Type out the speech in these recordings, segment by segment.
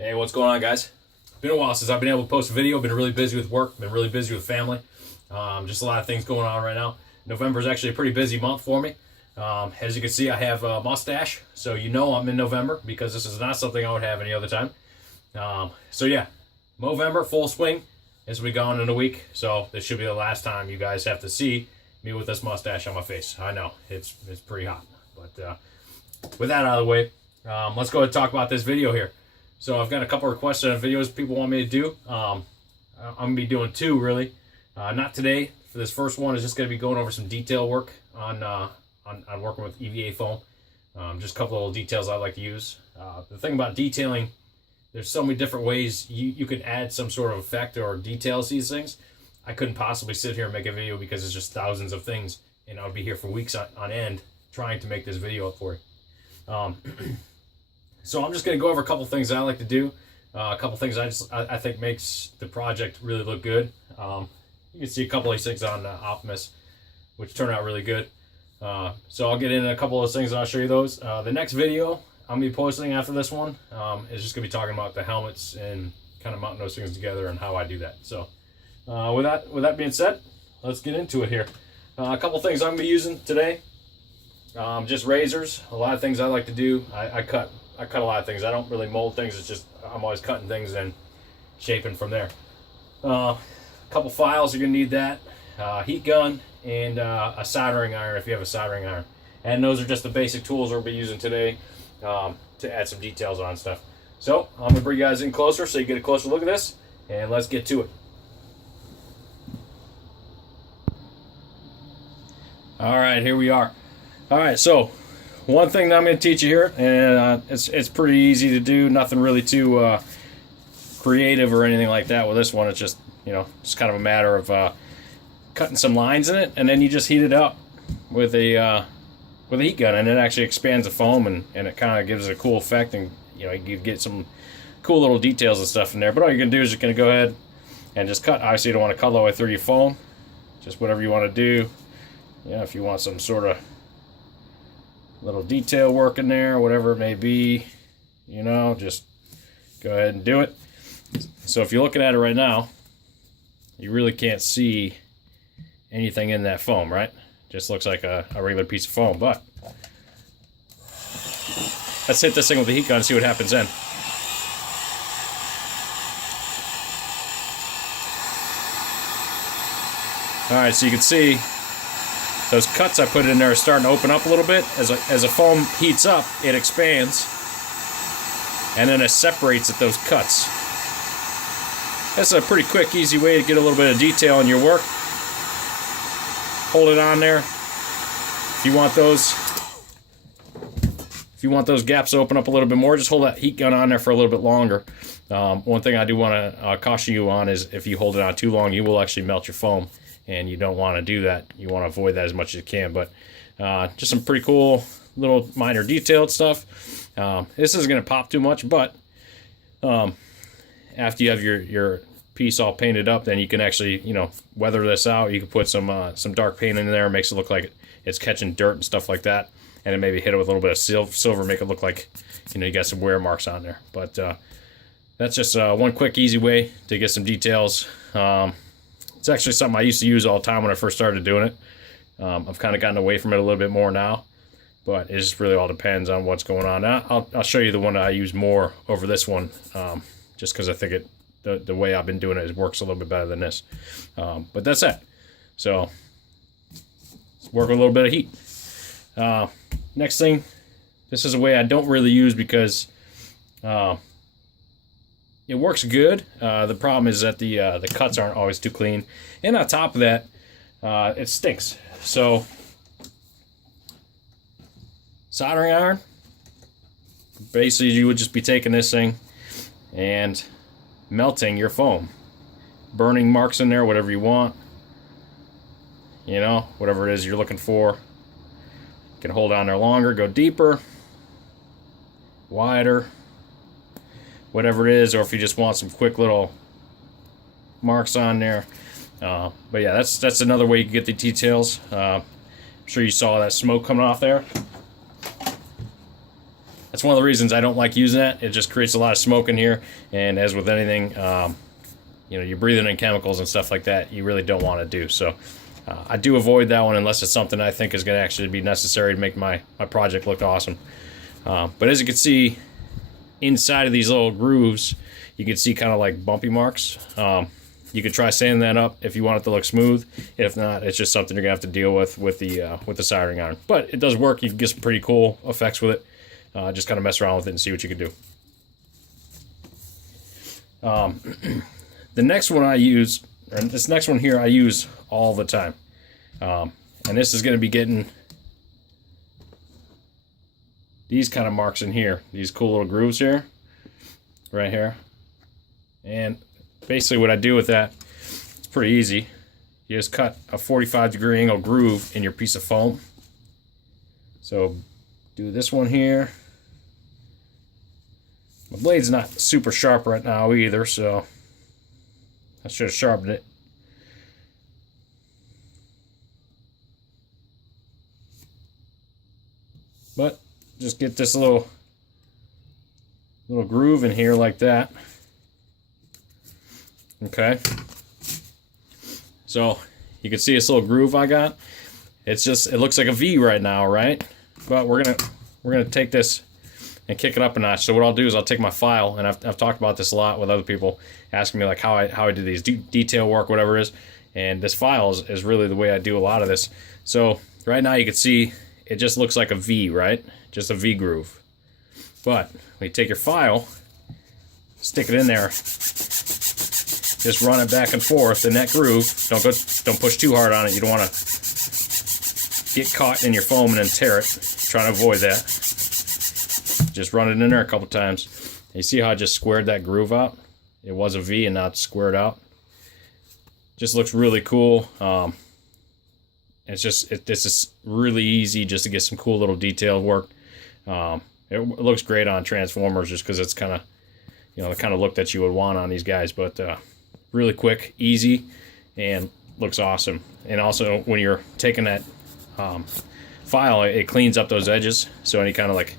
Hey, what's going on, guys? Been a while since I've been able to post a video. Been really busy with work. Been really busy with family. Just a lot of things going on right now. November is actually a pretty busy month for me. As you can see, I have a mustache, so you know I'm in November because this is not something I would have any other time. So yeah, Movember, full swing. This will be gone in a week, so this should be the last time you guys have to see me with this mustache on my face. I know, it's pretty hot. But with that out of the way, let's go ahead and talk about this video here. So I've got a couple requests on videos people want me to do. I'm going to be doing two, really. Not today. For this first one, is just going to be going over some detail work on working with EVA foam. Just a couple of little details I like to use. The thing about detailing, there's so many different ways you can add some sort of effect or details to these things. I couldn't possibly sit here and make a video because it's just thousands of things, and I would be here for weeks on end trying to make this video up for you. So I'm just going to go over a couple things that I like to do. A couple things I think makes the project really look good. You can see a couple of these things on Optimus, which turned out really good. So I'll get into a couple of those things and I'll show you those. The next video I'm going to be posting after this one is just going to be talking about the helmets and kind of mounting those things together and how I do that. So with that being said, let's get into it here. A couple things I'm going to be using today. Just razors. A lot of things I like to do. I cut a lot of things. I don't really mold things. It's just I'm always cutting things and shaping from there. A couple files, you're gonna need that. Heat gun and a soldering iron if you have a soldering iron. And those are just the basic tools we'll be using today to add some details on stuff. So I'm gonna bring you guys in closer so you get a closer look at this, and let's get to it. All right, here we are. All right, so one thing that I'm going to teach you here, and it's pretty easy to do, nothing really too creative or anything like that with this one. It's just, it's kind of a matter of cutting some lines in it, and then you just heat it up with a heat gun, and it actually expands the foam, and it kind of gives it a cool effect, and you get some cool little details and stuff in there. But all you're going to do is you're going to go ahead and just cut. Obviously, you don't want to cut all the way through your foam. Just whatever you want to do. If you want some sort of little detail work in there, whatever it may be, just go ahead and do it. So if you're looking at it right now, you really can't see anything in that foam, right? Just looks like a regular piece of foam. But let's hit this thing with the heat gun and see what happens then. Alright, so you can see those cuts I put in there are starting to open up a little bit. As the foam heats up, it expands, and then it separates at those cuts. That's a pretty quick, easy way to get a little bit of detail in your work. Hold it on there. If you want those gaps to open up a little bit more, just hold that heat gun on there for a little bit longer. One thing I do want to caution you on is if you hold it on too long, you will actually melt your foam. And you don't want to do that. You want to avoid that as much as you can. But just some pretty cool little minor detailed stuff. This isn't going to pop too much, but after you have your piece all painted up, then you can actually weather this out. You can put some dark paint in there. It makes it look like it's catching dirt and stuff like that. And then maybe hit it with a little bit of silver, make it look like you got some wear marks on there. But that's just one quick, easy way to get some details. It's actually something I used to use all the time when I first started doing it. I've kind of gotten away from it a little bit more now, but it just really all depends on what's going on. Now, I'll show you the one that I use more over this one, just because I think the way I've been doing it works a little bit better than this. But that's it. So, let's work with a little bit of heat. Next thing, this is a way I don't really use because it works good. The problem is that the cuts aren't always too clean, and on top of that, it stinks. So, soldering iron. Basically, you would just be taking this thing and melting your foam, burning marks in there, whatever you want. Whatever it is you're looking for. You can hold on there longer, go deeper, wider. Whatever it is, or if you just want some quick little marks on there. But yeah, that's another way you can get the details. I'm sure you saw that smoke coming off there. That's one of the reasons I don't like using that. It just creates a lot of smoke in here, and as with anything, you know, you're breathing in chemicals and stuff like that you really don't want to do. So I do avoid that one unless it's something I think is going to actually be necessary to make my project look awesome. But as you can see, inside of these little grooves, you can see kind of like bumpy marks. You could try sanding that up if you want it to look smooth. If not, it's just something you're gonna have to deal with the soldering iron. But it does work. You can get some pretty cool effects with it. Just kind of mess around with it and see what you can do. The next one I use, and this next one here I use all the time. And this is gonna be getting these kind of marks in here, these cool little grooves here, right here. And basically what I do with that, it's pretty easy. You just cut a 45-degree angle groove in your piece of foam. So do this one here. My blade's not super sharp right now either, so I should have sharpened it. But just get this little groove in here like that. Okay. So you can see this little groove I got. It's just, it looks like a V right now, right? But we're gonna take this and kick it up a notch. So what I'll do is I'll take my file, and I've talked about this a lot with other people asking me like how I do these detail work, whatever it is. And this file is really the way I do a lot of this. So right now you can see it just looks like a V, right? Just a V groove. But when you take your file, stick it in there, just run it back and forth in that groove. Don't push too hard on it. You don't want to get caught in your foam and then tear it. Try to avoid that. Just run it in there a couple times. And you see how I just squared that groove out? It was a V and now it's squared out. Just looks really cool. This is really easy just to get some cool little detailed work. It looks great on Transformers just because it's kind of, you know, the kind of look that you would want on these guys. But really quick, easy, and looks awesome. And also when you're taking that file, it cleans up those edges. So any kind of like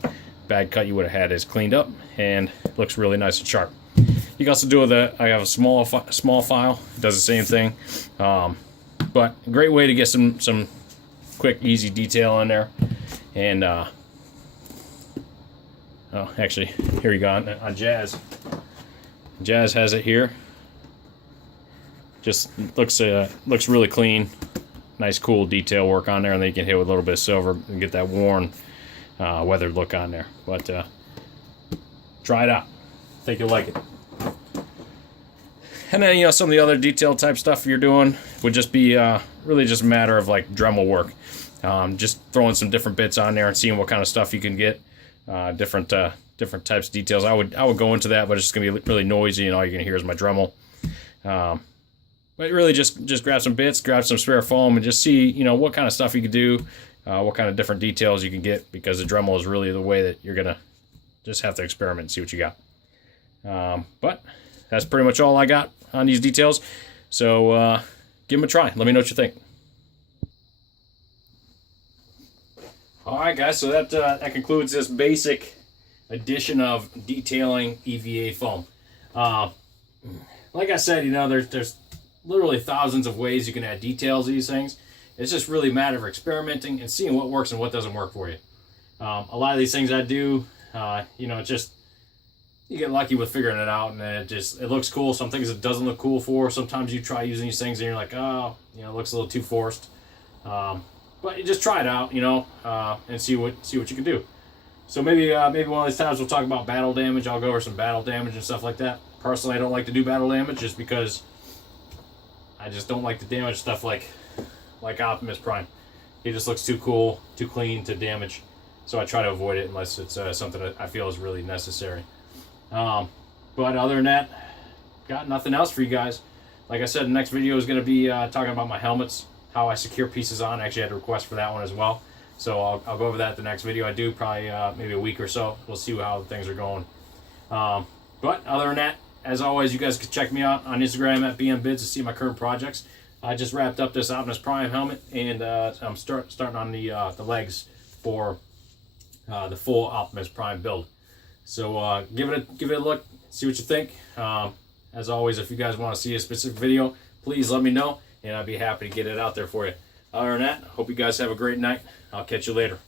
bad cut you would have had is cleaned up and looks really nice and sharp. You can also do with I have a small file. It does the same thing. But a great way to get some quick, easy detail in there. And oh, actually, here you go on Jazz. Jazz has it here. Just looks really clean. Nice, cool detail work on there, and then you can hit with a little bit of silver and get that worn, weathered look on there. But try it out. I think you'll like it. And then, you know, some of the other detail type stuff you're doing would just be really just a matter of like Dremel work. Just throwing some different bits on there and seeing what kind of stuff you can get. Different types of details. I would go into that, but it's just gonna be really noisy, and all you're gonna hear is my Dremel. But really, just grab some bits, grab some spare foam, and just see, you know, what kind of stuff you can do, what kind of different details you can get, because the Dremel is really the way that you're gonna just have to experiment and see what you got. But that's pretty much all I got on these details. So give them a try. Let me know what you think. All right, guys. So that concludes this basic edition of detailing EVA foam. Like I said, you know, there's literally thousands of ways you can add details to these things. It's just really a matter of experimenting and seeing what works and what doesn't work for you. A lot of these things I do, you know, it's just, you get lucky with figuring it out, and then it looks cool. Some things it doesn't look cool for. Sometimes you try using these things and you're like, oh, you know, it looks a little too forced. But you just try it out, you know, and see what you can do. So maybe one of these times we'll talk about battle damage. I'll go over some battle damage and stuff like that. Personally, I don't like to do battle damage just because I just don't like to damage stuff like Optimus Prime. He just looks too cool, too clean to damage. So I try to avoid it unless it's something that I feel is really necessary. But other than that, got nothing else for you guys. Like I said, the next video is going to be talking about my helmets, how I secure pieces on. I actually had a request for that one as well. So I'll go over that the next video I do, probably maybe a week or so. We'll see how things are going. But other than that, as always, you guys can check me out on Instagram at BMBids to see my current projects. I just wrapped up this Optimus Prime helmet, and I'm starting on the legs for the full Optimus Prime build. So give it a look, see what you think. As always, if you guys want to see a specific video, please let me know, and I'd be happy to get it out there for you. Other than that, hope you guys have a great night. I'll catch you later.